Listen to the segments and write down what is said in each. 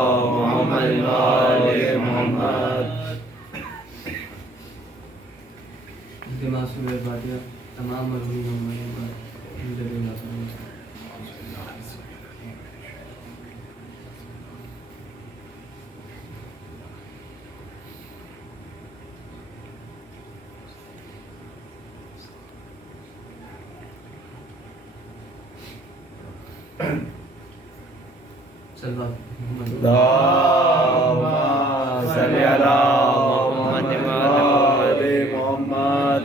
محمد آل محمد. سورہ فاتحہ تمام مرحومین اللهم صل على محمد وآل محمد.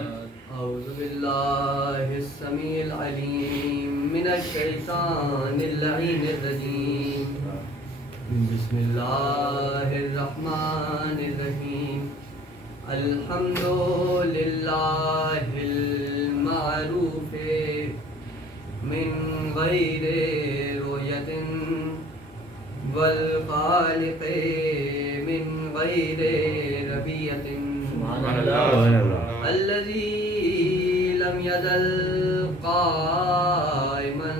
أعوذ بالله السميع العليم من الشيطان اللعين الرجيم. بسم الله الرحمن الرحيم. الحمد لله المعروف من غير رؤية والخالق من غير ربية. سبحان الله. الذي لم يزل قائما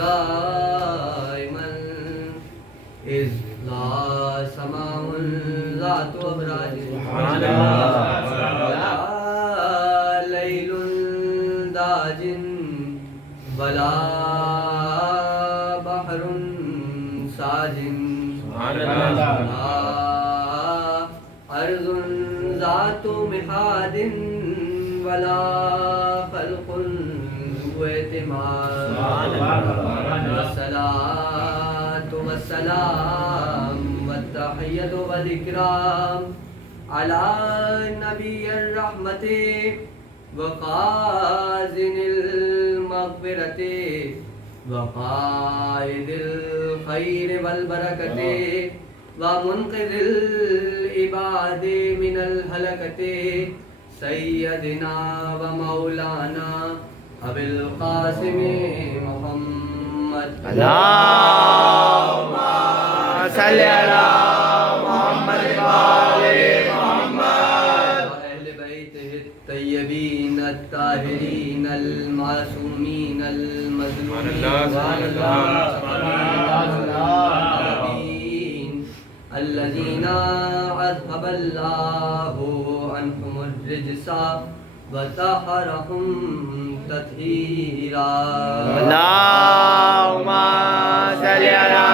دائما إذ لا سماء ذات أبراج سبحان الله. ولا ليل داج ولا بحر ساج سبحان الله. ولا أرض ذات مهاد ولا خلق ذو اعتماد. سبحان الله. والصلاة والسلام والتحية والإكرام على نبي الرحمة وخازن المغفرة وقائد الخير والبركة ومنقذ العباد من الهلكة سيدنا ومولانا أبي القاسم محمد. اللهم صل على محمد وآل محمد وأهل بيته الطيبين الطاهرين المعصومين المظلومين الذين أذهب الله عنهم الرجس وطهرهم تطهيرا. اللهم صل على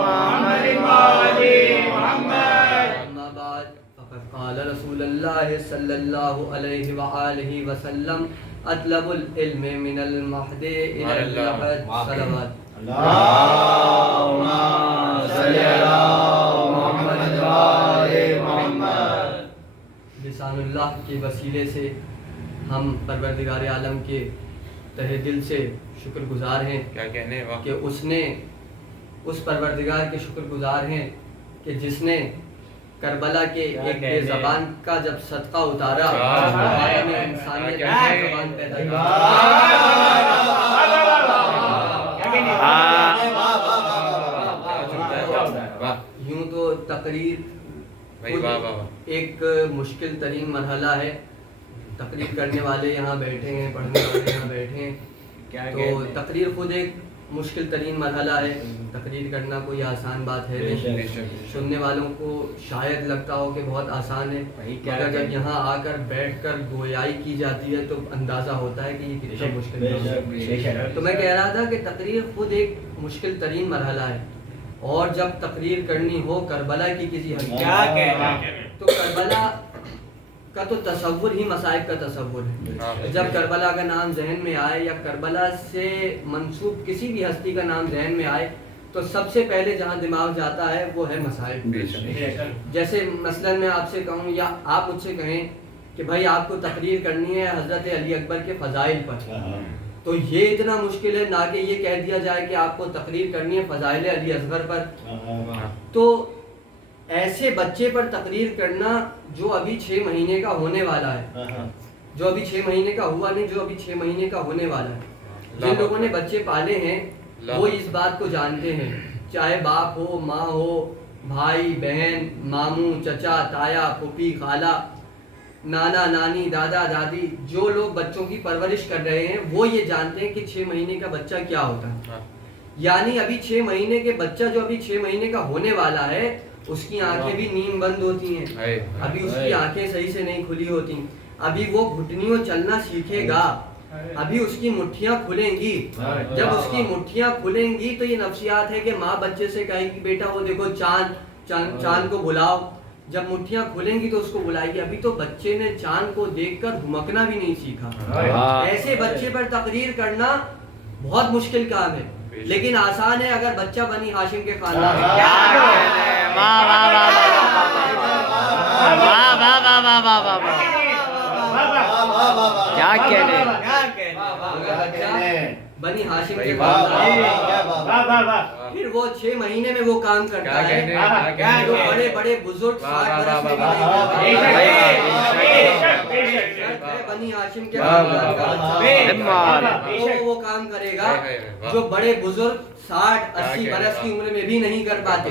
محمد وآل محمد. أما بعد فقد قال رسول الله صلى الله عليه وآله وسلم أطلب العلم من المهد إلى اللحد. صلوات. اللهم صل على محمد وآل محمد. لسان اللہ کے وسیلے سے ہم پروردگار عالم کے تہ دل سے شکر گزار ہیں کیا کہنے کہ اس نے اس پروردگار کے شکر گزار ہیں کہ جس نے کربلا کے ایک بے زبان کا جب صدقہ اتارا عالم انسانیت کی زبان پیدا کی. یوں تو تقریر ایک مشکل ترین مرحلہ ہے. تقریر کرنے والے یہاں بیٹھے ہیں, پڑھنے والے یہاں بیٹھے ہیں, تو تقریر خود ایک مشکل ترین مرحلہ ہے. تقریر کرنا کوئی آسان بات ہے نہیں. سننے والوں کو شاید لگتا ہو کہ بہت آسان ہے, مگر جب یہاں آ کر بیٹھ کر گویائی کی جاتی ہے تو اندازہ ہوتا ہے کہ یہ کتنا مشکل ہے. تو میں کہہ رہا تھا کہ تقریر خود ایک مشکل ترین مرحلہ ہے, اور جب تقریر کرنی ہو کربلا کی کسی تو کربلا کا تو تصور ہی مصائب کا تصور ہے. جب کربلا کا نام ذہن میں آئے یا کربلا سے منسوب کسی بھی ہستی کا نام ذہن میں آئے تو سب سے پہلے جہاں دماغ جاتا ہے وہ ہے مصائب. جیسے مثلا میں آپ سے کہوں یا آپ مجھ سے کہیں کہ بھائی آپ کو تقریر کرنی ہے حضرت علی اکبر کے فضائل پر, تو یہ اتنا مشکل ہے نہ کہ یہ کہہ دیا جائے کہ آپ کو تقریر کرنی ہے فضائل علی اصغر پر. تو ایسے بچے پر تقریر کرنا جو ابھی 6 مہینے کا ہونے والا ہے, جو ابھی 6 مہینے کا ہوا نہیں, جو ابھی 6 مہینے کا ہونے والا ہے. جن لوگوں نے بچے پالے ہیں وہ اس بات کو جانتے ہیں, چاہے باپ ہو, ماں ہو, بھائی بہن, ماموں, چچا, تایا, پھوپھی, خالہ, نانا نانی, دادا دادی, جو لوگ بچوں کی پرورش کر رہے ہیں وہ یہ جانتے ہیں کہ 6 مہینے کا بچہ کیا ہوتا ہے. یعنی ابھی 6 مہینے کے بچہ جو ابھی 6 مہینے کا ہونے والا ہے اس کی آنکھیں بھی نیم بند ہوتی ہیں, ابھی اس کی آنکھیں صحیح سے نہیں کھلی ہوتی, ابھی وہ گھٹنیوں چلنا سیکھے گا, ابھی اس کی مٹھیاں کھلیں گی. جب اس کی مٹھیاں کھلیں گی تو یہ نفسیات ہے کہ ماں بچے سے کہے گی بیٹا وہ دیکھو چاند کو بلاؤ, جب مٹھیاں کھلیں گی تو اس کو بلائے گی. ابھی تو بچے نے چاند کو دیکھ کر گھمکنا بھی نہیں سیکھا. ایسے بچے پر تقریر کرنا بہت مشکل کام ہے, لیکن آسان ہے اگر بچہ بنی ہاشم کے خاندان کیا کہنے, بنی ہاشم کے خاندان, پھر وہ 6 مہینے میں وہ کام کرتا ہے جو بڑے بڑے بزرگ 60 برس میں بھی بنی ہاشم کے خاندان کا وہ کام کرے گا جو بڑے بزرگ 60-80 برس کی عمر میں بھی نہیں کر پاتے.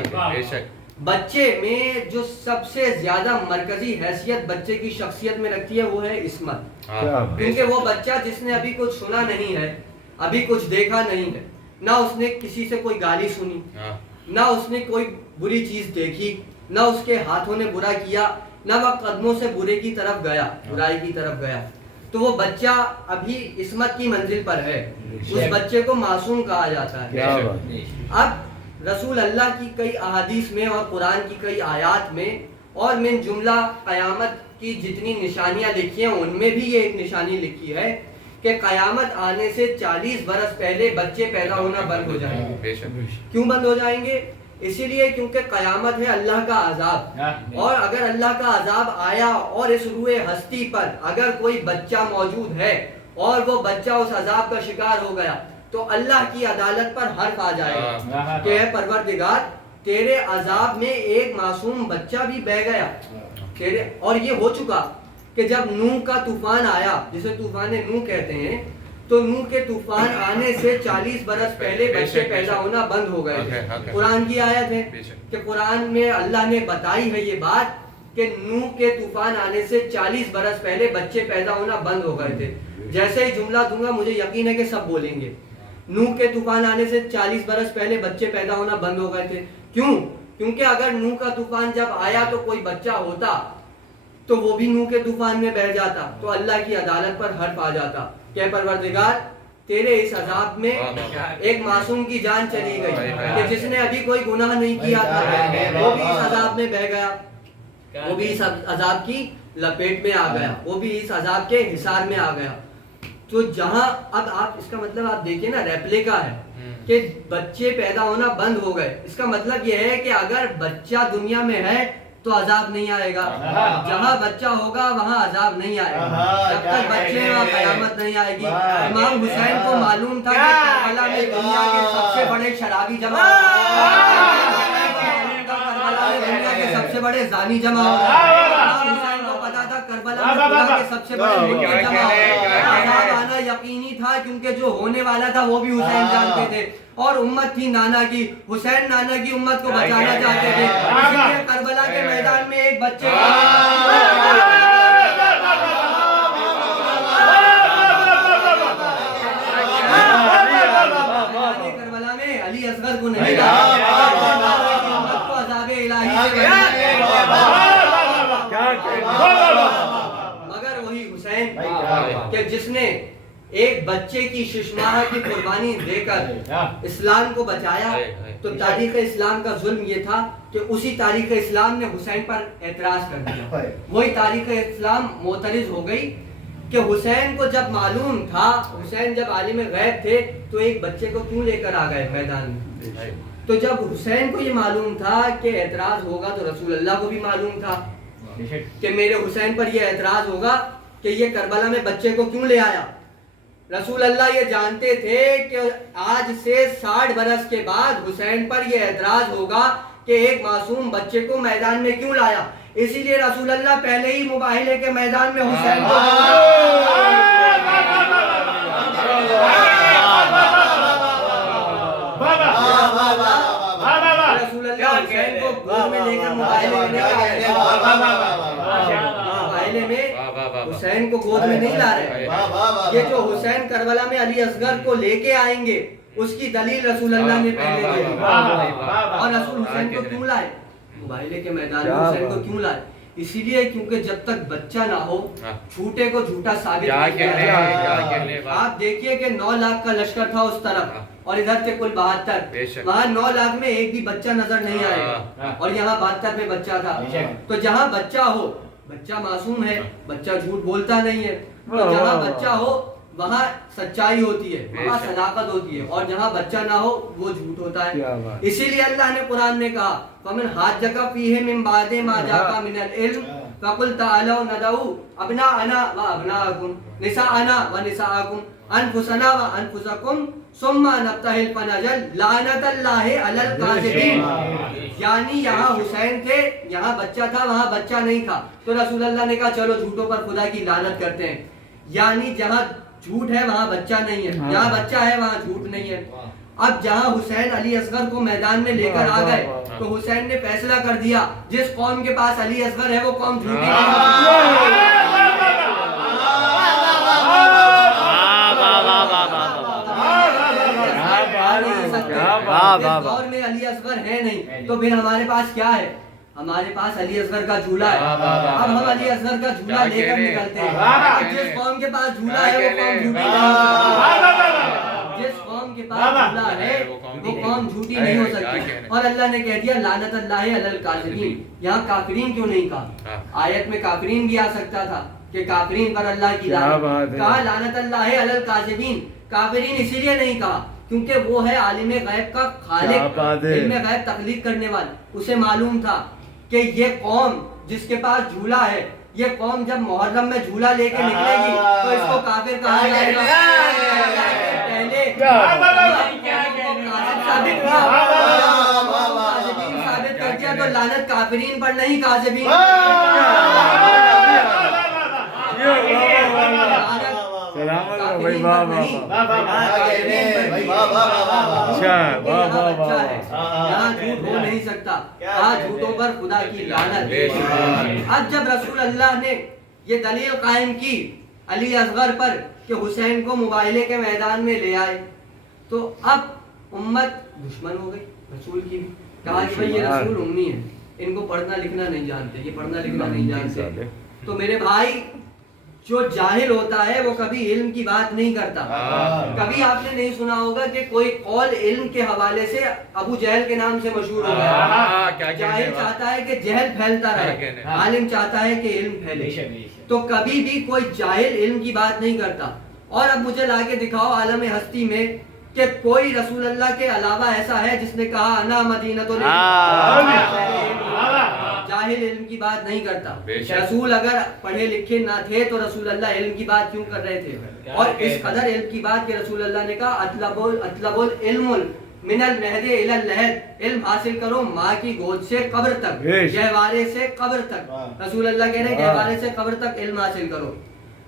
بچے میں جو سب سے زیادہ مرکزی حیثیت بچے کی شخصیت میں رکھتی ہے وہ ہے عصمت, کیونکہ وہ بچہ جس نے ابھی کچھ سنا نہیں ہے, ابھی کچھ دیکھا نہیں ہے, نہ اس نے کسی سے کوئی گالی سنی, نہ اس نے کوئی بری چیز دیکھی, نہ اس کے ہاتھوں نے برا کیا, نہ وہ قدموں سے برے کی طرف گیا, برائی کی طرف گیا, تو وہ بچہ ابھی عصمت کی منزل پر ہے, اس بچے کو معصوم کہا جاتا ہے. اب رسول اللہ کی کئی احادیث میں اور قرآن کی کئی آیات میں اور من جملہ قیامت کی جتنی نشانیاں لکھی ہیں ان میں بھی یہ ایک نشانی لکھی ہے کہ قیامت آنے سے 40 برس پہلے بچے پیدا ہونا بند ہو جائیں گے. کیوں بند ہو جائیں گے؟ اسی لیے کیونکہ قیامت ہے اللہ کا عذاب, اور اگر اللہ کا عذاب آیا اور اس روئے ہستی پر اگر کوئی بچہ موجود ہے اور وہ بچہ اس عذاب کا شکار ہو گیا تو اللہ کی عدالت پر حرف آ جائے گا کہ اے پروردگار تیرے عذاب میں ایک معصوم بچہ بھی بہہ گیا تیرے. اور یہ ہو چکا کہ جب نوح کا طوفان آیا, جسے طوفان نوح کہتے ہیں, تو نوح کے طوفان آنے سے 40 برس پہلے بچے پیدا ہونا بند ہو گئے تھے. قرآن کی آیت ہے کہ قرآن میں اللہ نے بتائی ہے یہ بات کہ نوح کے طوفان آنے سے 40 برس پہلے بچے پیدا ہونا بند ہو گئے تھے. جیسے ہی جملہ دوں گا مجھے یقین ہے کہ سب بولیں گے نوح کے طوفان آنے سے 40 برس پہلے بچے پیدا ہونا بند ہو گئے تھے. کیوں؟ کیونکہ اگر نوح کا طوفان جب آیا تو کوئی بچہ ہوتا تو وہ بھی نوح کے طوفان میں بہہ جاتا, تو اللہ کی عدالت پر حرف آ جاتا کہ پروردگار تیرے اس عذاب میں ایک معصوم کی جان چلی گئی کہ جس نے ابھی کوئی گناہ نہیں کیا تھا, وہ بھی اس عذاب میں بہہ گیا, وہ بھی اس عذاب کی لپیٹ میں آ گیا, وہ بھی اس عذاب کے حصار میں آ گیا. تو جہاں اب آپ اس کا مطلب آپ دیکھیں نا ریپلیکا ہے کہ بچے پیدا ہونا بند ہو گئے. اس کا مطلب یہ ہے کہ اگر بچہ دنیا میں ہے تو عذاب نہیں آئے گا, جہاں بچہ ہوگا وہاں عذاب نہیں آئے گا, جب تک بچے وہاں قیامت نہیں آئے گی. امام حسین کو معلوم تھا کہ کربلا میں دنیا کے سب سے بڑے شرابی جمع کربلا میں دنیا کے سب سے بڑے زانی جمع امام حسین کو پتا تھا کربلا میں دنیا کے سب سے بڑے منکر جمع عذاب آنا یقینی تھا, کیونکہ جو ہونے والا تھا وہ بھی حسین جانتے تھے, اور امت تھی نانا کی, حسین نانا کی امت کو بچانا چاہتے تھے, اس لیے کربلا کے میدان میں ایک بچے کربلا میں علی اصغر کو نہیں امت کو عذاب الہی سے مگر وہی حسین کہ جس نے ایک بچے کی ششماہ کی قربانی دے کر اسلام کو بچایا, تو تاریخ اسلام کا ظلم یہ تھا کہ اسی تاریخ اسلام نے حسین پر اعتراض کر دیا. وہی تاریخ اسلام معترض ہو گئی کہ حسین کو جب معلوم تھا, حسین جب عالم غیب تھے تو ایک بچے کو کیوں لے کر آ گئے میدان میں. تو جب حسین کو یہ معلوم تھا کہ اعتراض ہوگا تو رسول اللہ کو بھی معلوم تھا کہ میرے حسین پر یہ اعتراض ہوگا کہ یہ کربلا میں بچے کو کیوں لے آیا. رسول اللہ یہ جانتے تھے کہ آج سے 60 برس کے بعد حسین پر یہ اعتراض ہوگا کہ ایک معصوم بچے کو میدان میں کیوں لایا, اسی لیے رسول اللہ پہلے ہی مباہلے کے میدان میں حسین کو رسول اللہ حسین کو گود میں لے کر مباہلے میں حسین کو گود میں نہیں لا رہے. یہ جو حسین کربلا میں علی اصغر کو لے کے آئیں گے اس کی دلیل رسول اللہ نے پہلے دی. اور رسول حسین کو کیوں لائے مباہلے کے میدان میں؟ حسین کو کیوں لائے؟ اسی لیے کیونکہ جب تک بچہ نہ ہو جھوٹے کو جھوٹا ثابت نہیں کیا جائے. آپ دیکھیے کہ 9 لاکھ کا لشکر تھا اس طرف اور ادھر تھے کل 72. وہاں 9 لاکھ میں ایک بھی بچہ نظر نہیں آئے اور یہاں 72 میں بچہ تھا. تو جہاں بچہ ہو، بچہ معصوم ہے، بچہ جھوٹ بولتا نہیں ہے. تو جہاں بچہ ہو وہاں سچائی ہوتی ہے، وہاں صداقت ہوتی ہے، اور جہاں بچہ نہ ہو وہ جھوٹ ہوتا ہے. اسی لیے اللہ نے قرآن میں کہا فَمَنْ حَاجَّكَ فِيهِ مِنْ بَعْدِ مَا جَاءَكَ مِنَ الْعِلْمِ فَقُلْ تَعَالَوْا نَدْعُوا أَبْنَاءَنَا وَأَبْنَاءَكُمْ نِسَاءَنَا وَنِسَاءَكُمْ أَنفُسَنَا وَأَنفُسَكُمْ ثُمَّ نَبْتَهِلْ فَنَجْعَلْ لَعْنَةَ اللَّهِ عَلَى الْكَاذِبِينَ. یعنی یہاں حسین تھے، یہاں بچہ تھا، وہاں بچہ نہیں تھا. تو رسول اللہ نے کہا چلو جھوٹوں پر خدا کی لعنت کرتے ہیں. یعنی جہاں جھوٹ ہے وہاں بچہ نہیں ہے، جہاں بچہ ہے وہاں جھوٹ نہیں ہے. اب جہاں حسین علی اصغر کو میدان میں لے کر آ گئے تو حسین نے فیصلہ کر دیا جس قوم کے پاس علی اصغر ہے وہ قوم جھوٹی دور میں علی اصغر ہے نہیں. تو پھر ہمارے پاس کیا ہے؟ ہمارے پاس علی اصغر کا جھولا ہے. اب ہم علی اصغر کا جھولا لے کر نکلتے ہیں. جس قوم کے پاس جھولا ہے وہ قوم جھوٹی نہیں. جس قوم کے پاس جھولا ہے وہ قوم جھوٹی نہیں ہو سکتی. اور اللہ نے کہہ دیا لعنت اللہ علی الکاذبین. یہاں کافرین کیوں نہیں کہا؟ آیت میں کافرین بھی آ سکتا تھا کہ کافرین پر اللہ کی لعنت. کہا لعنت اللہ علی الکاذبین. کافرین اسی لیے نہیں کہا کیونکہ وہ ہے عالم غیب کا خالق، علم غیب تخلیق کرنے والا. اسے معلوم تھا کہ یہ قوم جس کے پاس جھولا ہے، یہ قوم جب محرم میں جھولا لے کے نکلے گی تو اس کو کافر کہا جائے گا. پہلے ثابت کر دیا تو لعنت کافرین پر نہیں کاذبین. یہاں جھوٹ ہو نہیں سکتا. جھوٹوں پر خدا کی لعنت. اب جب رسول اللہ نے یہ دلیل قائم کی علی اصغر پر کہ حسین کو مباہلے کے میدان میں لے آئے تو اب امت دشمن ہو گئی رسول کی. کہا کہ بھائی یہ رسول امی ہے، ان کو پڑھنا لکھنا نہیں جانتے، یہ پڑھنا لکھنا نہیں جانتے. تو میرے بھائی جو جاہل ہوتا ہے وہ کبھی علم کی بات نہیں کرتا. کبھی آپ نے نہیں سنا ہوگا کہ کوئی قول علم کے حوالے سے ابو جہل کے نام سے مشہور ہو گیا. جاہل چاہتا ہے کہ جہل پھیلتا رہے، عالم چاہتا ہے کہ علم پھیلے. تو کبھی بھی کوئی جاہل علم کی بات نہیں کرتا. اور اب مجھے لا کے دکھاؤ عالم ہستی میں کہ کوئی رسول اللہ کے علاوہ ایسا ہے جس نے کہا انا مدینہ تو جاہل علم کی بات نہیں کرتا. رسول اگر پڑھے لکھے نہ تھے تو رسول اللہ علم کی بات کیوں کر رہے تھے؟ اور اس قدر علم کی بات کہ رسول اللہ نے کہا اطلب العلم من المہد الی اللحد. علم حاصل کرو ماں کی گود سے قبر تک، گہوارے سے قبر تک. رسول اللہ کہہ رہے ہیں گہوارے سے قبر تک علم حاصل کرو.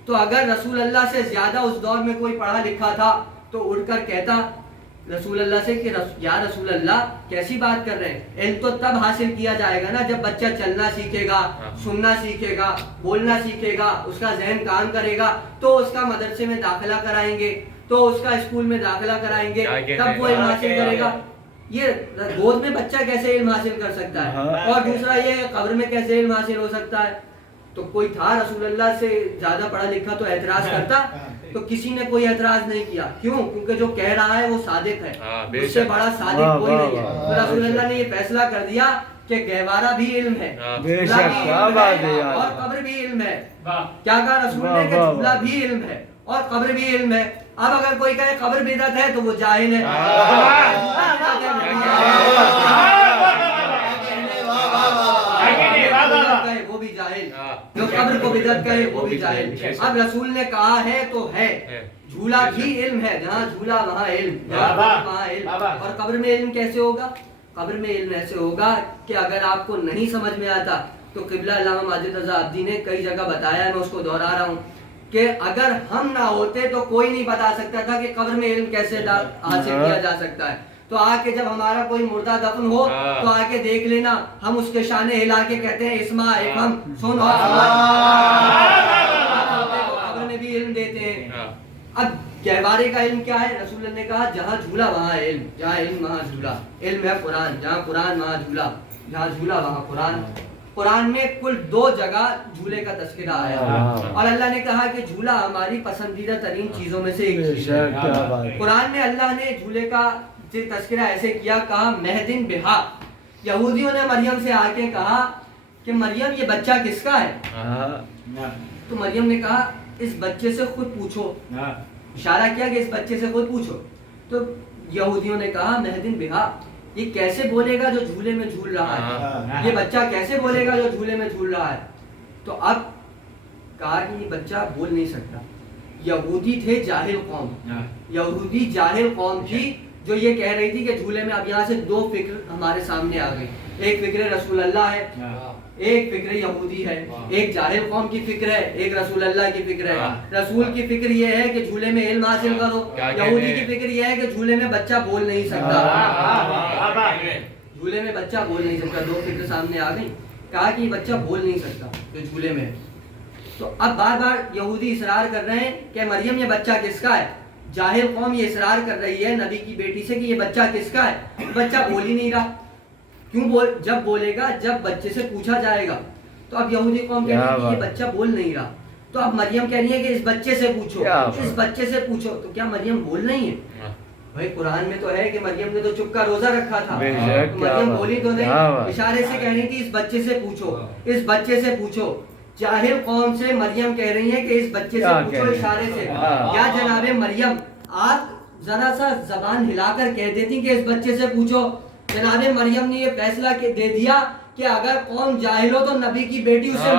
تو اگر رسول اللہ سے زیادہ اس دور میں کوئی پڑھا لکھا تھا تو اٹھ کر کہتا رسول اللہ سے کہ یا رسول اللہ کیسی بات کر رہے ہیں؟ علم تو تب حاصل کیا جائے گا نا جب بچہ چلنا سیکھے گا، سننا سیکھے گا، بولنا سیکھے گا، اس کا ذہن کام کرے گا تو اس کا مدرسے میں داخلہ کرائیں گے، تو اس کا اسکول میں داخلہ کرائیں گے، تب وہ علم حاصل کرے گا. یہ گود میں بچہ کیسے علم حاصل کر سکتا ہے؟ اور دوسرا یہ قبر میں کیسے علم حاصل ہو سکتا ہے؟ تو کوئی تھا رسول اللہ سے زیادہ پڑھا لکھا تو اعتراض کرتا؟ تو کسی نے کوئی اعتراض نہیں کیا. کیوں؟ کیونکہ جو کہہ رہا ہے وہ صادق ہے، اس سے بڑا صادق کوئی نہیں ہے. تو رسول اللہ نے یہ فیصلہ کر دیا کہ گہوارہ بھی علم ہے اور قبر بھی علم ہے. کیا کہا رسول نے کہ جھولا بھی علم ہے اور قبر بھی علم ہے. اب اگر کوئی کہے قبر بدعت ہے تو وہ جاہل ہے. وہ بھی جاہل، جو قبر کو بدعت کہے وہ بھی جاہل. اب رسول نے کہا ہے تو ہے. جھولا بھی علم ہے، جہاں جھولا وہاں علم، وہاں علم. اور قبر میں علم کیسے ہوگا؟ قبر میں علم ایسے ہوگا کہ اگر آپ کو نہیں سمجھ میں آتا تو قبلہ علامہ ماجد رضا عابدی نے کئی جگہ بتایا ہے، میں اس کو دہرا رہا ہوں کہ اگر ہم نہ ہوتے تو کوئی نہیں بتا سکتا تھا کہ قبر میں علم کیسے حاصل کیا جا سکتا ہے. تو آ کے جب ہمارا کوئی مردہ دفن ہو تو آ کے دیکھ لینا، ہم اس کے شانے ہلا کے کہتے ہیں اسمع افہم، سن اور سمجھ. قبر میں بھی علم دیتے ہیں. اب گہوارے کا علم کیا ہے؟ رسول اللہ نے کہا جہاں جھولا وہاں علم، جہاں علم وہاں جھولا، علم ہے قرآن، جہاں قرآن وہاں جھولا، جہاں جھولا وہاں قرآن۔ قرآن میں کل 2 جگہ جھولے کا تذکرہ آیا اور اللہ نے کہا کہ جھولا ہماری پسندیدہ ترین چیزوں میں سے ایک چیز ہے۔ قرآن میں اللہ نے جھولے کا تذکرہ ایسے کیا، کہا مہدن بہا۔ یہودیوں نے مریم سے آ کے کہا کہ مریم یہ بچہ کس کا ہے؟ تو مریم نے کہا اس بچے سے خود پوچھو، اشارہ کیا کہ اس بچے سے خود پوچھو۔ تو یہودیوں نے کہا مہدن بہا، یہ کیسے بولے گا جو جھولے میں جھول رہا ہے؟ یہ بچہ کیسے بولے گا جو جھولے میں جھول رہا ہے؟ تو اب کہا کہ یہ بچہ بول نہیں سکتا۔ یہودی تھے جاہل قوم، یہودی جاہل قوم تھی جو یہ کہہ رہی تھی کہ جھولے میں، اب یہاں سے 2 فکر ہمارے سامنے آ گئی، ایک فکر رسول اللہ ہے، ایک فکر یہودی ہے، ایک جاہل قوم کی فکر ہے، ایک رسول اللہ کی فکر ہے۔ رسول کی فکر یہ ہے کہ جھولے میں علم حاصل کرو، یہودی کی فکر یہ ہے کہ جھولے میں بچہ بول نہیں سکتا، جھولے میں بچہ بول نہیں سکتا۔ 2 فکر سامنے آ گئی، کہا کہ یہ بچہ بول نہیں سکتا جو جھولے میں ہے۔ تو اب بار بار یہودی اصرار کر رہے ہیں کہ مریم یہ بچہ کس کا ہے، جاہل قوم یہ اصرار کر رہی ہے نبی کی بیٹی سے کہ یہ بچہ کس کا ہے، بچہ بول ہی نہیں رہا۔ کیوں جب بولے گا جب بچے سے پوچھا جائے گا۔ تو اب یہودی قوم کہہ رہی ہے کہ یہ بچہ بول نہیں رہا، تو اب مریم کہہ رہی ہے کہ اس بچے سے پوچھو، اس بچے سے پوچھو۔ تو کیا مریم بول نہیں ہے؟ بھائی قرآن میں تو ہے کہ مریم نے تو چپ کا روزہ رکھا تھا، مریم بولی تو نہیں، اشارے سے کہہ رہی تھی اس بچے سے پوچھو، اس بچے سے پوچھو۔ جاہل قوم سے مریم کہہ رہی ہے کہ اس بچے سے پوچھو اشارے سے۔ یا جناب مریم آپ ذرا سا زبان ہلا کر کہہ دیتی کہ اس بچے سے پوچھو۔ جناب مریم نے یہ فیصلہ دے دیا کہ اگر قوم جاہل ہو تو نبی کی بیٹی اسے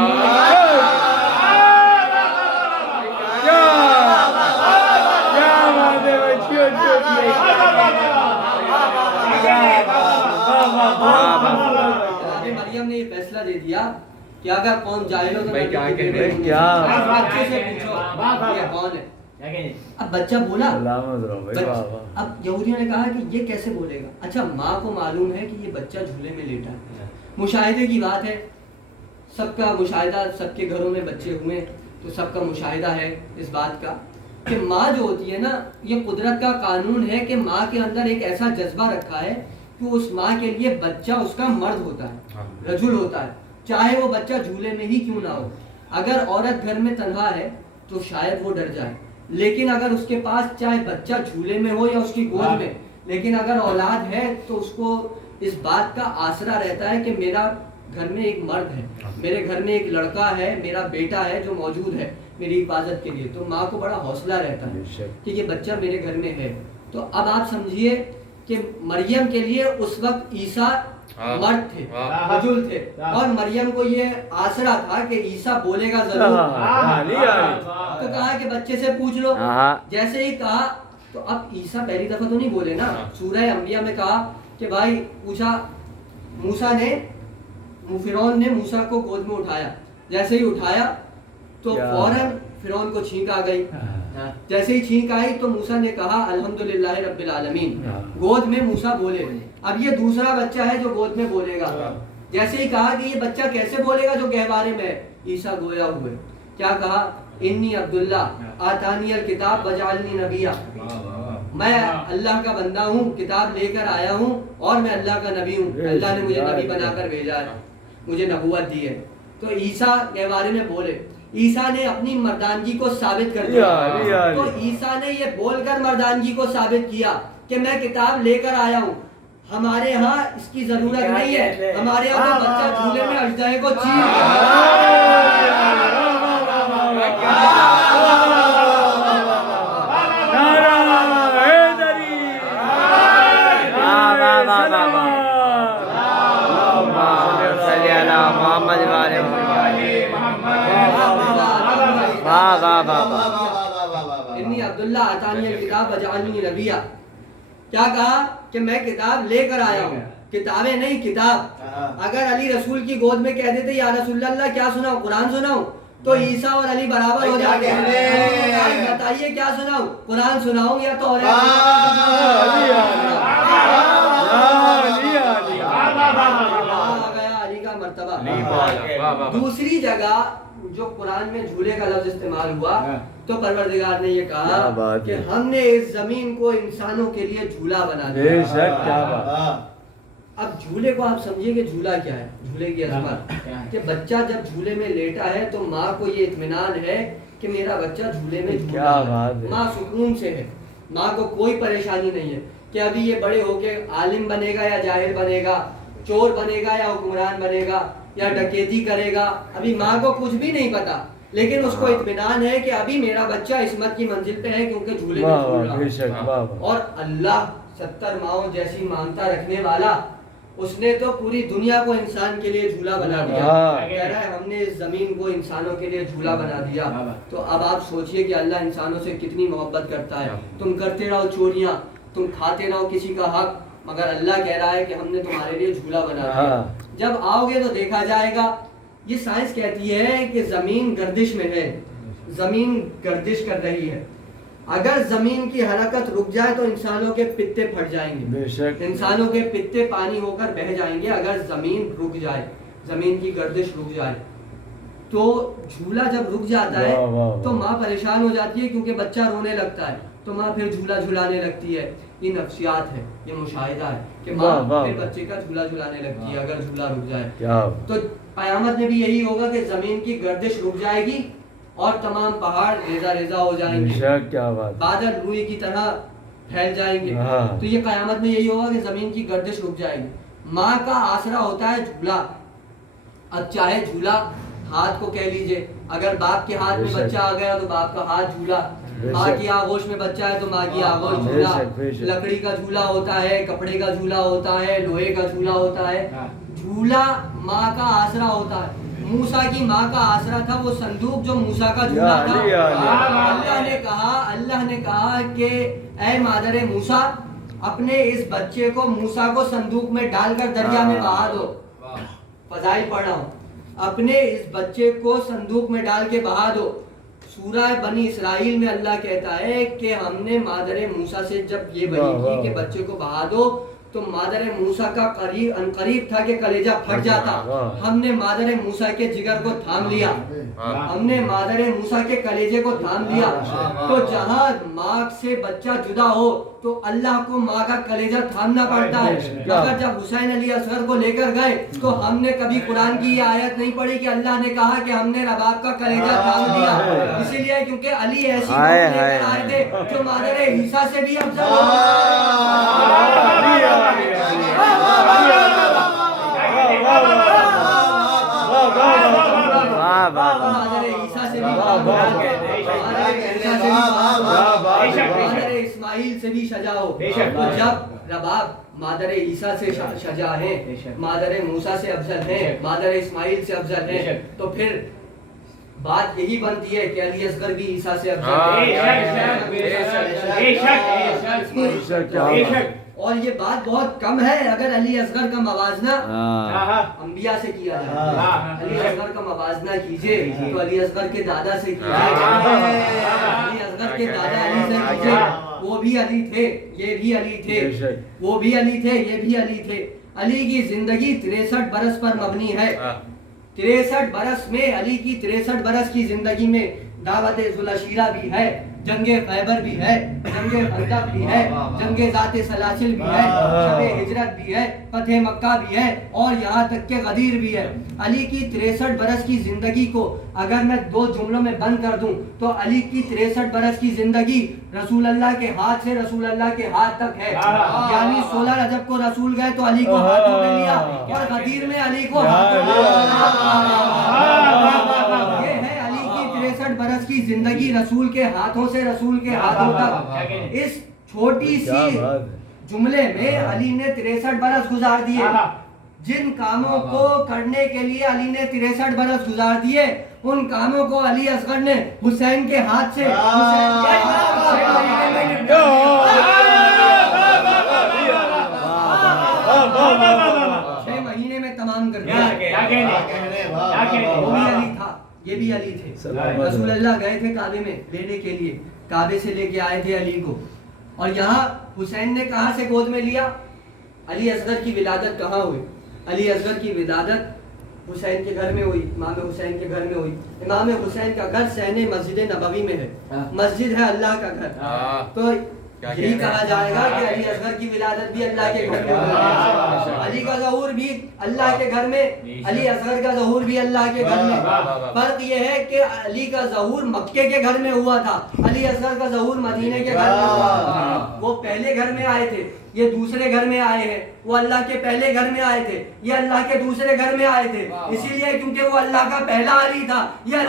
مریم نے یہ فیصلہ دے دیا کہ اگر قوم جاہل ہو تو نبی کی بیٹی بچے سے پوچھو یہ کون ہے۔ اب بچہ بولا، اب یہودیوں نے کہا کہ یہ کیسے بولے گا؟ اچھا ماں کو معلوم ہے کہ یہ بچہ جھولے میں لیٹا ہے، مشاہدے کی بات ہے، سب کا مشاہدہ، سب کے گھروں میں بچے ہوئے تو سب کا مشاہدہ ہے اس بات کا کہ ماں جو ہوتی ہے نا، یہ قدرت کا قانون ہے کہ ماں کے اندر ایک ایسا جذبہ رکھا ہے کہ اس ماں کے لیے بچہ اس کا مرد ہوتا ہے، رجل ہوتا ہے، چاہے وہ بچہ جھولے میں ہی کیوں نہ ہو۔ اگر عورت گھر میں تنہا ہے تو شاید وہ ڈر جائے، لیکن اگر اس کے پاس چاہے بچہ جھولے میں ہو یا اس کی گود میں، لیکن اگر اولاد ہے تو اس کو اس بات کا آسرا رہتا ہے کہ میرا گھر میں ایک مرد ہے، میرے گھر میں ایک لڑکا ہے، میرا بیٹا ہے جو موجود ہے میری حفاظت کے لیے۔ تو ماں کو بڑا حوصلہ رہتا ہے کہ یہ بچہ میرے گھر میں ہے۔ تو اب آپ سمجھیے کہ مریم کے لیے اس وقت عیسیٰ مرد تھے، رجل تھے، اور مریم کو یہ آسرا تھا کہ عیسیٰ بولے گا ضرور، تو کہا کہ بچے سے پوچھ لو۔ جیسے ہی کہا تو اب عیسیٰ پہلی دفعہ تو نہیں بولے نا، سورہ انبیاء میں کہا کہ بھائی پوچھا، موسیٰ نے، فرعون نے موسیٰ کو گود میں اٹھایا، جیسے ہی اٹھایا تو فوراً فرعون کو چھینک آ گئی، جیسے ہی چھینک آئی تو موسیٰ نے کہا الحمدللہ رب العالمین، گود میں موسیٰ بولے۔ اب یہ دوسرا بچہ ہے جو گود میں بولے گا۔ جیسے ہی کہا کہ یہ بچہ کیسے بولے گا جو گہوارے میں ہے، عیسیٰ گویا ہوئے، کیا کہا؟ انی عبداللہ آتانی الکتاب وجعلنی نبیہ، میں اللہ کا بندہ ہوں، کتاب لے کر آیا ہوں اور میں اللہ کا نبی ہوں، اللہ نے مجھے نبی بنا کر بھیجا ہے، مجھے نبوت دی ہے۔ تو عیسیٰ گہوارے میں بولے، عیسیٰ نے اپنی مردانگی کو ثابت کر دیا۔ تو عیسیٰ نے یہ بول کر مردانگی کو ثابت کیا کہ میں کتاب لے کر آیا ہوں، ہمارے ہاں اس کی ضرورت نہیں ہے، ہمارے ہاں تو بچہ جھولے میں اجدہے کو انی عبداللہ آتانی الکتاب وجعلنی نبیہ، کیا کہا کہ میں کتاب لے کر آیا ہوں، کتابیں نہیں کتاب۔ اگر علی رسول کی گود میں کہہ دیتے یا رسول اللہ کیا سناؤں، قرآن سناؤں، تو عیسیٰ اور علی برابر ہو جاتے ہیں۔ بتائیے کیا سناؤں، قرآن سناؤں یا تو علی کا مرتبہ. دوسری جگہ جو قرآن میں جھولے کا لفظ استعمال ہوا تو پروردگار نے یہ کہا کہ ہم نے اس زمین کو انسانوں کے لیے جھولا بنا دیا. اب جھولے کو آپ سمجھیے کہ جھولا کیا ہے. جھولے کی عظمت کہ بچہ جب جھولے میں لیٹا ہے تو ماں کو یہ اطمینان ہے کہ میرا بچہ جھولے میں جھولا ہے. ماں سکون سے ہے, ماں کو کوئی پریشانی نہیں ہے کہ ابھی یہ بڑے ہو کے عالم بنے گا یا جاہل بنے گا, چور بنے گا یا حکمران بنے گا یا ڈکیتی کرے گا. ابھی ماں کو کچھ بھی نہیں پتا, لیکن اس کو اطمینان ہے کہ ابھی میرا بچہ عصمت کی منزل پہ ہے کیونکہ جھولے میں جھول رہا ہے. اور اللہ 70 ماؤں جیسی مامتا رکھنے والا, اس نے تو پوری دنیا کو انسان کے لیے جھولا بنا دیا. کہہ رہا ہے ہم نے اس زمین کو انسانوں کے لیے جھولا بنا دیا. تو اب آپ سوچئے کہ اللہ انسانوں سے کتنی محبت کرتا ہے. تم کرتے رہو چوریاں, تم کھاتے رہو کسی کا حق, مگر اللہ کہہ رہا ہے کہ ہم نے تمہارے لیے جھولا بنا دیا. جب آؤ گے تو دیکھا جائے گا. یہ سائنس کہتی ہے کہ زمین گردش میں ہے, زمین گردش کر رہی ہے. اگر زمین کی حرکت رک جائے تو انسانوں کے پتے پھٹ جائیں گے, انسانوں کے پتے پانی ہو کر بہہ جائیں گے. اگر زمین رک جائے, زمین کی گردش رک جائے, تو جھولا جب رک جاتا ہے تو ماں پریشان ہو جاتی ہے کیونکہ بچہ رونے لگتا ہے, تو ماں پھر جھولا جھلانے لگتی ہے. یہ نفسیات ہے, یہ مشاہدہ ہے کہ ماں پھر بچے کا جھولا جھلانے لگتی ہے اگر جھولا رک جائے. تو قیامت میں بھی یہی ہوگا کہ زمین کی گردش رک جائے گی اور تمام پہاڑ ریزہ ریزہ ہو جائیں گے, بادل روئی کی طرح پھیل جائیں گے. تو یہ قیامت میں یہی ہوگا کہ زمین کی گردش رک جائے گی. ماں کا آسرا ہوتا ہے جھولا. اب چاہے جھولا ہاتھ کو کہہ لیجئے, اگر باپ کے ہاتھ میں بچہ آ گیا تو باپ کا ہاتھ جھولا, ماں کی آغوش میں بچہ ہے تو ماں کی آغوش جھولا. لکڑی کا جھولا ہوتا ہے, کپڑے کا جھولا ہوتا ہے, لوہے کا جھولا ہوتا ہے. جھولا ماں کا آسرا ہوتا ہے. موسیٰ کی ماں کا آسرا تھا وہ صندوق جو موسیٰ کا جھولا تھا. اللہ نے کہا کہ اے مادر موسیٰ, اپنے اس بچے کو موسیٰ کو صندوق میں ڈال کر دریا میں بہا دو. فضائل پڑھ رہا ہوں. اپنے اس بچے کو صندوق میں ڈال کے بہا دو. سورہ بنی اسرائیل میں اللہ کہتا ہے کہ ہم نے مادر موسیٰ سے جب یہ وحی کی کہ بچے کو بہا دو تو مادر موسیٰ کا قریب تھا کہ کلیجہ پھٹ جاتا. ہم نے مادر موسیٰ کے جگر کو تھام لیا, ہم نے مادر موسیٰ کے کلیجے کو تھام لیا. تو جہاں ماں سے بچہ جدا ہو تو اللہ کو ماں کا کلیجہ تھامنا پڑتا ہے. مگر جب حسین علی اصغر کو لے کر گئے تو ہم نے کبھی قرآن کی یہ آیت نہیں پڑھی کہ اللہ نے کہا کہ ہم نے رباب کا کلیجہ تھام لیا. اسی لیے کیونکہ علی ایسی قوم لے کر آئے تھے جو مادر عیسیٰ سے بھی افضل اسماعیل سے بھی شجاع ہو. تو جب رباب مادر عیسیٰ سے شجاع ہیں, مادر موسیٰ سے افضل ہیں, مادر اسماعیل سے افضل ہیں, تو پھر بات یہی بنتی ہے کہ علی اصغر بھی عیسیٰ سے افضل ہے. اور یہ بات بہت کم ہے اگر علی اصغر کا موازنہ انبیاء سے کیا جائے. علی اصغر کا موازنہ کیجئے تو علی اصغر کے دادا سے کیجئے, علی اصغر کے دادا علی سے کیجئے. وہ بھی علی تھے, یہ بھی علی تھے, وہ بھی علی تھے, یہ بھی علی تھے. علی کی زندگی 63 برس پر مبنی ہے. 63 برس میں علی کی 63 برس کی زندگی میں دعوت ذوالعشیرہ بھی ہے, جنگ خیبر بھی ہے, جنگ خندق بھی ہے, جنگ ذات سلاسل بھی ہے, شب ہجرت بھی ہے, فتح مکہ بھی ہے, اور یہاں تک کہ غدیر بھی ہے. علی کی 63 برس کی زندگی کو اگر میں 2 جملوں میں بند کر دوں تو علی کی 63 برس کی زندگی رسول اللہ کے ہاتھ سے رسول اللہ کے ہاتھ تک ہے. یعنی 16 رجب کو رسول گئے تو علی کو ہاتھوں میں لیا, اور غدیر میں علی کو ہاتھوں میں یہ ہے 63 برس کی زندگی رسول کے ہاتھوں سے رسول کے ہاتھوں تک. اس چھوٹی سی جملے میں علی نے 63 برس گزار دیے. جن کاموں کو کرنے کے لیے علی نے 63 برس گزار دیے ان کاموں کو علی اصغر نے حسین کے ہاتھ سے 6 مہینے میں تمام کر دیا. وہ بھی علی تھا, یہ بھی علی تھے. رسول اللہ گئے تھے کعبے میں لینے کے لیے, کعبے سے لے کے آئے تھے علی کو, اور یہاں حسین نے کہاں سے گود میں لیا؟ علی اصغر کی ولادت کہاں ہوئی؟ علی اصغر کی ولادت حسین کے گھر میں ہوئی، امام حسین کے گھر میں ہوئی. امام حسین کا گھر صحن مسجد نبوی میں ہے، مسجد ہے اللہ کا گھر. تو یہی کہا جائے گا کہ علی اصغر کی ولادت بھی اللہ کے گھر میں ہوئی، علی کا ظہور بھی اللہ کے گھر میں، علی اصغر کا ظہور بھی اللہ کے گھر میں. فرق یہ ہے کہ علی کا ظہور مکے کے گھر میں ہوا تھا، علی اصغر کا ظہور مدینے کے گھر میں ہوا تھا. وہ پہلے گھر میں آئے تھے، یہ دوسرے گھر میں آئے ہیں. وہ اللہ کے پہلے گھر میں آئے تھے، یہ اللہ کے دوسرے گھر میں آئے تھے. اسی لیے کیونکہ وہ اللہ کا پہلا علی تھا، یہ اللہ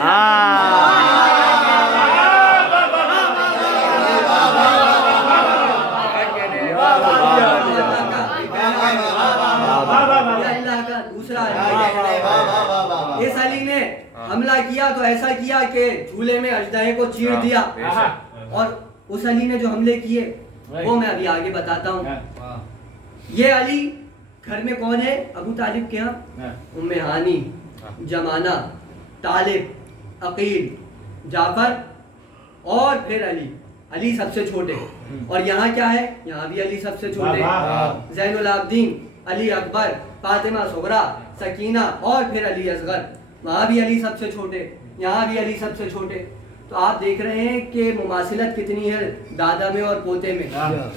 کا دوسرا علی. اس علی نے حملہ کیا تو ایسا کیا کہ جھولے میں اژدہے کو چیر دیا. اور اس علی نے جو حملے کیے وہ میں ابھی آگے بتاتا ہوں. یہ علی گھر میں کون ہے؟ ابو طالب کے ہاں ام ہانی، جمانہ، طالب، عقیل، جعفر اور پھر علی. علی سب سے چھوٹے. اور یہاں کیا ہے؟ یہاں بھی علی سب سے چھوٹے، زین العابدین، علی اکبر، فاطمہ صغریٰ، سکینہ اور پھر علی اصغر. وہاں بھی علی سب سے چھوٹے، یہاں بھی علی سب سے چھوٹے. تو آپ دیکھ رہے ہیں کہ مماثلت کتنی ہے دادا میں اور پوتے میں.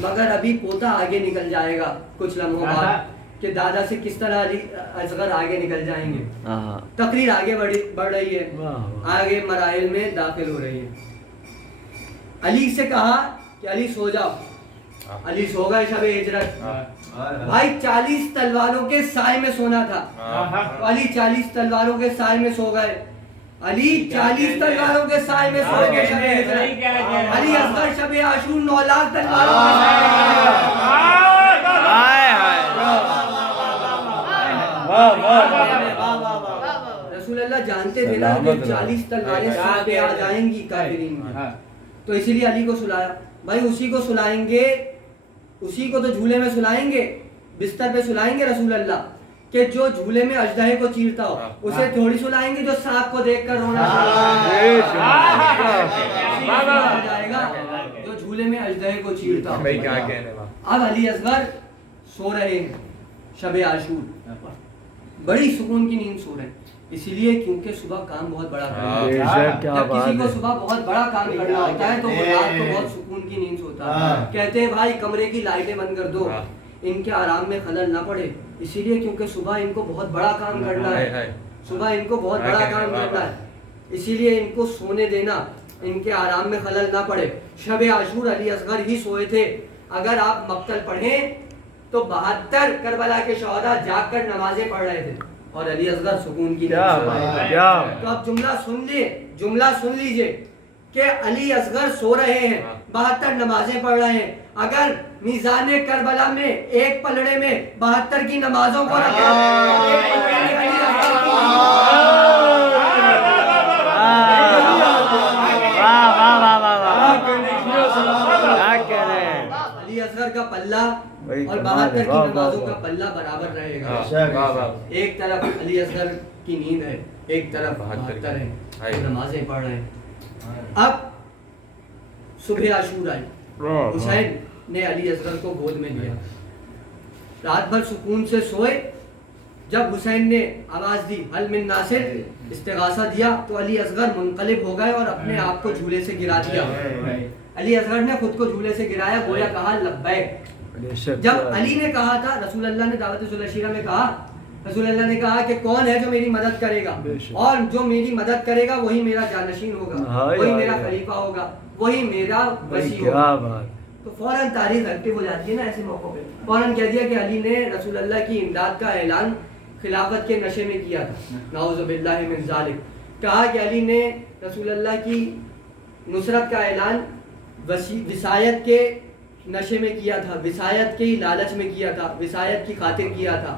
مگر ابھی پوتا آگے نکل جائے گا کچھ لمحوں بعد کہ دادا سے کس طرح علی اصغر آگے نکل جائیں گے. تقریر آگے بڑھ رہی ہے، آگے مراحل میں داخل ہو رہی ہے. علی سے کہا کہ علی سو جاؤ. علی سو گئے شب ہجرت. بھائی 40 تلواروں کے سائے میں سونا تھا، تو علی 40 تلواروں کے سائے میں سو گئے. علی 40 تلواروں کے سائے میں سو گئے شب ہجرت. علی اصغر شب عاشور 9 لاکھ تلواروں کے رسول اللہ جانتے تھے نا کہ 40 تلواریں سر پہ آ جائیں گی کافرین کی. تو اسی لیے علی کو سلایا. بھائی اسی کو سلائیں گے، اسی کو تو جھولے میں سلائیں گے، بستر پہ سلائیں گے رسول اللہ کہ جو جھولے میں اژدہے کو چیرتا ہو. اسے تھوڑی سلائیں گے جو سانپ کو دیکھ کر رونا جائے گا جو جھولے میں اژدہے کو چیرتا ہو. اب علی اصغر سو رہے ہیں شب عاشور، بڑی سکون کی نیند سو رہے ہیں. اسی لیے کیونکہ صبح کام بہت بڑا کرنا ہوتا ہے. جب کسی کو صبح بہت بڑا کام کرنا ہوتا ہے تو وہ رات کو بہت سکون کی نیند سوتا ہے. کہتے ہیں بھائی کمرے کی لائٹیں بند کر دو، ان کے آرام میں خلل نہ پڑے. اسی لیے کیونکہ صبح ان کو بہت بڑا کام کرنا ہے، صبح ان کو بہت بڑا کام کرنا ہے. اسی لیے ان کو سونے دینا، ان کے آرام میں خلل نہ پڑے. شب عاشور علی اصغر ہی سوئے تھے. اگر آپ مقتل پڑھیں تو 72 کربلا کے شہداء جاگ کر نمازیں پڑھ رہے تھے اور علی اصغر سکون کی نیند. تو اب جملہ سن لیجئے کہ علی اصغر سو رہے ہیں، 72 نمازیں پڑھ رہے ہیں. اگر میزان کربلا میں ایک پلڑے میں 72 کی نمازوں کو رکھا علی اصغر کا پلہ اور 72 کی نمازوں کا پلہ برابر رہے گا. ایک طرف علی اصغر کی نیند ہے، ایک طرف 72 ہے، نمازیں پڑھ رہے ہیں. اب صبح عاشور آئی، حسین نے علی اصغر کو گود میں لیا، رات بھر سکون سے سوئے. جب حسین نے آواز دی حل من ناصر، استغاثہ دیا، تو علی اصغر منقلب ہو گئے اور اپنے آپ کو جھولے سے گرا دیا. علی اصغر نے خود کو جھولے سے گرایا، گویا کہا لبیک. جب علی نے کہا تھا، رسول اللہ نے دعوت ذوالعشیرہ میں کہا، رسول اللہ نے کہا کہ کون ہے جو میری مدد کرے گا، اور جو میری مدد کرے گا وہی میرا جانشین ہوگا، وہی میرا خلیفہ ہوگا، وہی میرا وصی ہوگا. تو فوراً تاریخ ایکٹیو ہو جاتی ہے نا ایسے موقع پہ. فوراً کہہ دیا کہ علی نے رسول اللہ کی امداد کا اعلان خلافت کے نشے میں کیا تھا، نعوذ باللہ من ذالک. کہا کہ علی نے رسول اللہ کی نصرت کا اعلان وصایت کے نشے میں کیا تھا، وصایت کے لالچ میں کیا تھا، وصایت کی خاطر کیا تھا.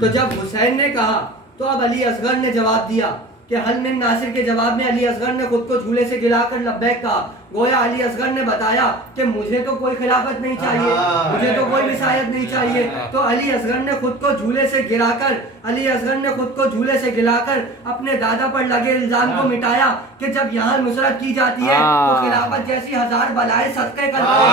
تو جب حسین نے کہا تو اب علی اصغر نے جواب دیا کہ حل من ناصر کے جواب میں علی اصغر نے خود کو جھولے سے گرا کر لبیک کہا. گویا علی اصغر نے بتایا کہ مجھے تو کوئی خلافت نہیں چاہیے، مجھے تو کوئی وصایت نہیں چاہیے. تو علی اصغر نے خود کو جھولے سے گرا کر، علی اصغر نے خود کو جھولے سے گرا کر اپنے دادا پر لگے الزام کو مٹایا کہ جب یہاں نصرت کی جاتی ہے تو خلافت جیسی 1000 بلائیں صدقے کرتے ہیں.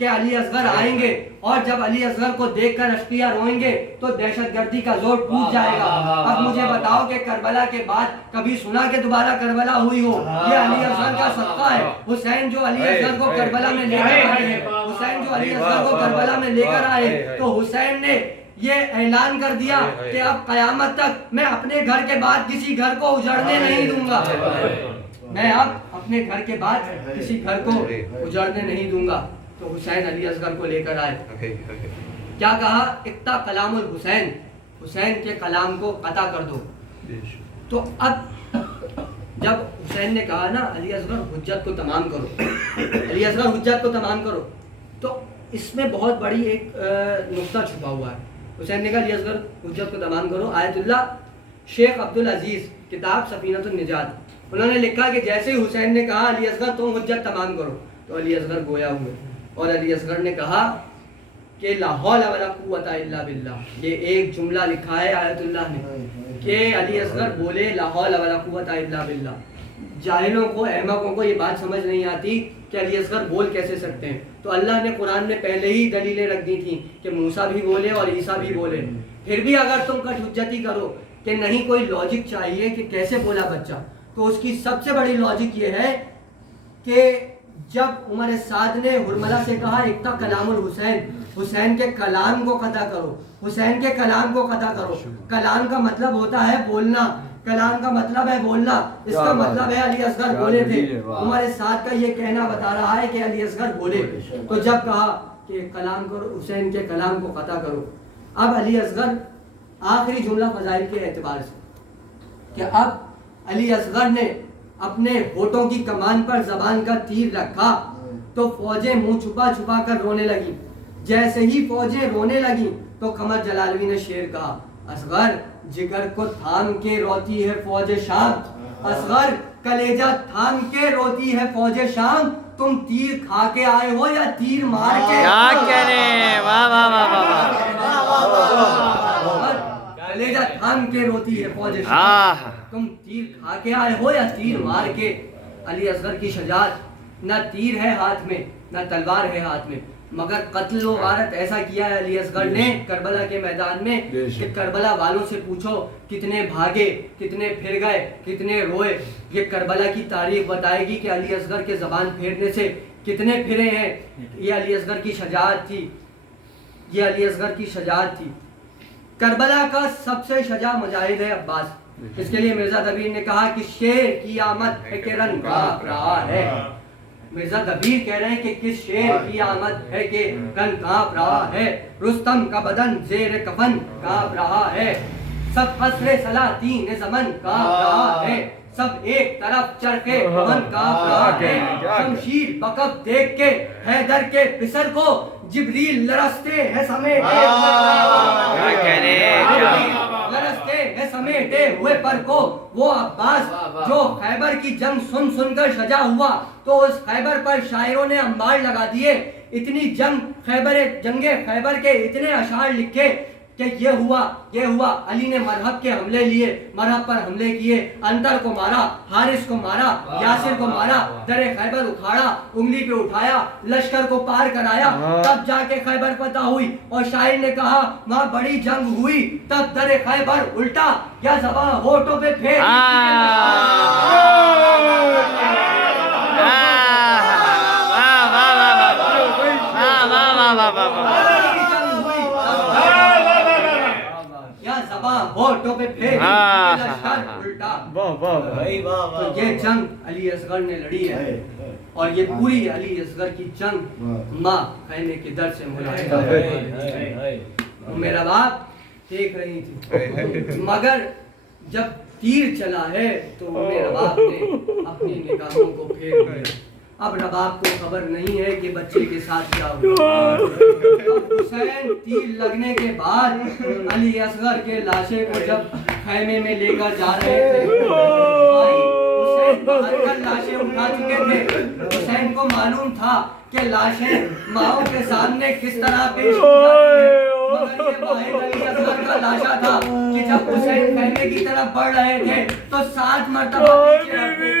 کہ علی اصغر آئیں گے اور جب علی اصغر کو دیکھ کر اشقیاء روئیں گے تو دہشت گردی کا زور ٹوٹ جائے گا. اب مجھے بتاؤ کہ کربلا کے بعد کبھی سنا کہ دوبارہ کربلا ہوئی ہو؟ یہ علی اصغر کا صدقہ ہے. حسین جو علی اصغر کو کربلا میں لے کر آئے ہیں، حسین جو علی اصغر کو کربلا میں لے کر آئے، تو حسین نے یہ اعلان کر دیا کہ اب قیامت تک میں اپنے گھر کے بعد کسی گھر کو اجڑنے نہیں دوں گا. میں اب اپنے گھر کے بعد کسی گھر کو اجڑنے نہیں دوں گا. تو حسین علی اصغر کو لے کر آئے. کیا کہا؟ اقطع کلام الحسین، حسین کے کلام کو قطع کر دو. تو اب جب حسین نے کہا نا علی اصغر حجت کو تمام کرو، علی اصغر حجت کو تمام کرو، تو اس میں بہت بڑی ایک نقطہ چھپا ہوا ہے. حسین نے کہا علی اصغر حجت کو تمام کرو. آیت اللہ شیخ عبدالعزیز کتاب سفینۃ النجات، انہوں نے لکھا کہ جیسے ہی حسین نے کہا علی اصغر تم حجت تمام کرو، تو علی اصغر گویا ہوئے اور علی اصغر نے کہا کہ لا حول ولا قوت الا باللہ. یہ ایک جملہ لکھا ہے آیت اللہ نے کہ علی اصغر بولے لا حول ولا قوت الا باللہ. جاہلوں کو، احمقوں کو یہ بات سمجھ نہیں آتی کہ علی اصغر بول کیسے سکتے ہیں. تو اللہ نے قرآن میں پہلے ہی دلیلیں رکھ دی تھیں کہ موسیٰ بھی بولے اور عیسیٰ بھی بولے. پھر بھی اگر تم کٹ حجتی کرو کہ نہیں کوئی لاجک چاہیے کہ کیسے بولا بچہ، تو اس کی سب سے بڑی لاجک یہ ہے کہ جب عمر سعد نے حرملہ سے کہا اقطع کلام الحسین، حسین کے کلام کو قطع کرو، حسین کے کلام کو قطع کرو. کلام کا مطلب ہوتا ہے بولنا، کلام کا مطلب ہے بولنا. اس کا مطلب ہے علی اصغر بولے تھے. عمر سعد کا یہ کہنا بتا رہا ہے کہ علی اصغر بولے. تو جب کہا کہ کلام کرو، حسین کے کلام کو قطع کرو، اب علی اصغر آخری جملہ فضائل کے اعتبار سے کہ اب علی اصغر نے اپنے ہونٹوں کی کمان پر زبان کا تیر رکھا تو فوجیں منہ چھپا چھپا کر رونے لگی. جیسے ہی فوجیں رونے لگی تو قمر جلالوی نے شعر کہا اصغر جگر کو تھام کے روتی ہے فوج شام، اصغر کلیجہ تھام کے روتی ہے فوج شام، تم تیر کھا کے آئے ہو یا تیر مار کے؟ کیا کہنے، واہ واہ واہ واہ. کلیجہ تھام کے روتی ہے فوج شام، تم تیر کھا کے آئے ہو یا تیر مار کے. علی اصغر کی شجاعت، نہ تیر ہے ہاتھ میں نہ تلوار ہے ہاتھ میں، مگر قتل و غارت ایسا کیا ہے علی اصغر نے کربلا کے میدان میں کہ کربلا والوں سے پوچھو کتنے بھاگے، کتنے پھر گئے، کتنے روئے. یہ کربلا کی تاریخ بتائے گی کہ علی اصغر کے زبان پھیرنے سے کتنے پھرے ہیں. یہ علی اصغر کی شجاعت تھی، یہ علی اصغر کی شجاعت تھی. کربلا کا سب سے شجاع مجاہد ہے عباس. اس کے لیے مرزا دبیر نے کہا کہ شیر کی آمد ہے کہ رن کانپ رہا ہے. مرزا دبیر کہہ رہے ہیں کہ کس شیر کی آمد ہے کہ رن کانپ رہا ہے. رستم کا بدن زیر کفن کانپ رہا ہے، سب قصر سلاطین زمن کانپ رہا ہے، سب ایک طرف چرخے من کانپ رہا ہے. شمشیر بکب دیکھ کے حیدر کے پسر کو جبریل لرزتے ہیں سمیٹے سمیٹے ہوئے پر کو. وہ عباس جو خیبر کی جنگ سن سن کر شجاع ہوا تو اس خیبر پر شاعروں نے انبار لگا دیے. اتنی جنگ خیبر کے اتنے اشعار لکھے کہ یہ ہوا علی نے مرحب کے حملے لیے، مرحب پر حملے کیے، انتر کو مارا، حارث کو مارا، یاسر کو مارا، در خیبر اکھاڑا، انگلی پہ اٹھایا، لشکر کو پار کرایا، تب جا کے خیبر فتح ہوئی. اور شاعر نے کہا وہاں بڑی جنگ ہوئی تب در خیبر الٹا یا زباں ہونٹوں پہ پھیر. ہونٹوں پہ پھیر لشکر الٹا. تو یہ جنگ علی اصغر نے لڑی ہے اور یہ پوری علی اصغر کی جنگ ماں خیمے کے در سے ملاقات. میرا باپ دیکھ رہی تھی، مگر جب تیر چلا ہے تو میرا باپ نے اپنی نگاہوں کو پھیر دیا. اب رباب کو خبر نہیں ہے کہ بچے کے ساتھ کیا ہوا. حسین تیر لگنے کے بعد علی اصغر کے لاشے کو جب خیمے میں لے کر جا رہے تھے، حسین باہر کر لاشیں اٹھا چکے تھے. حسین کو معلوم تھا کہ لاشیں ماؤں کے سامنے کس طرح پیش کی جاتی ہیں، مگر یہ واحد علی اصغر کا لاشا تھا کہ جب حسین خیمے کی طرف بڑھ رہے تھے تو 7 مرتبہ پیچھے ہٹتے تھے.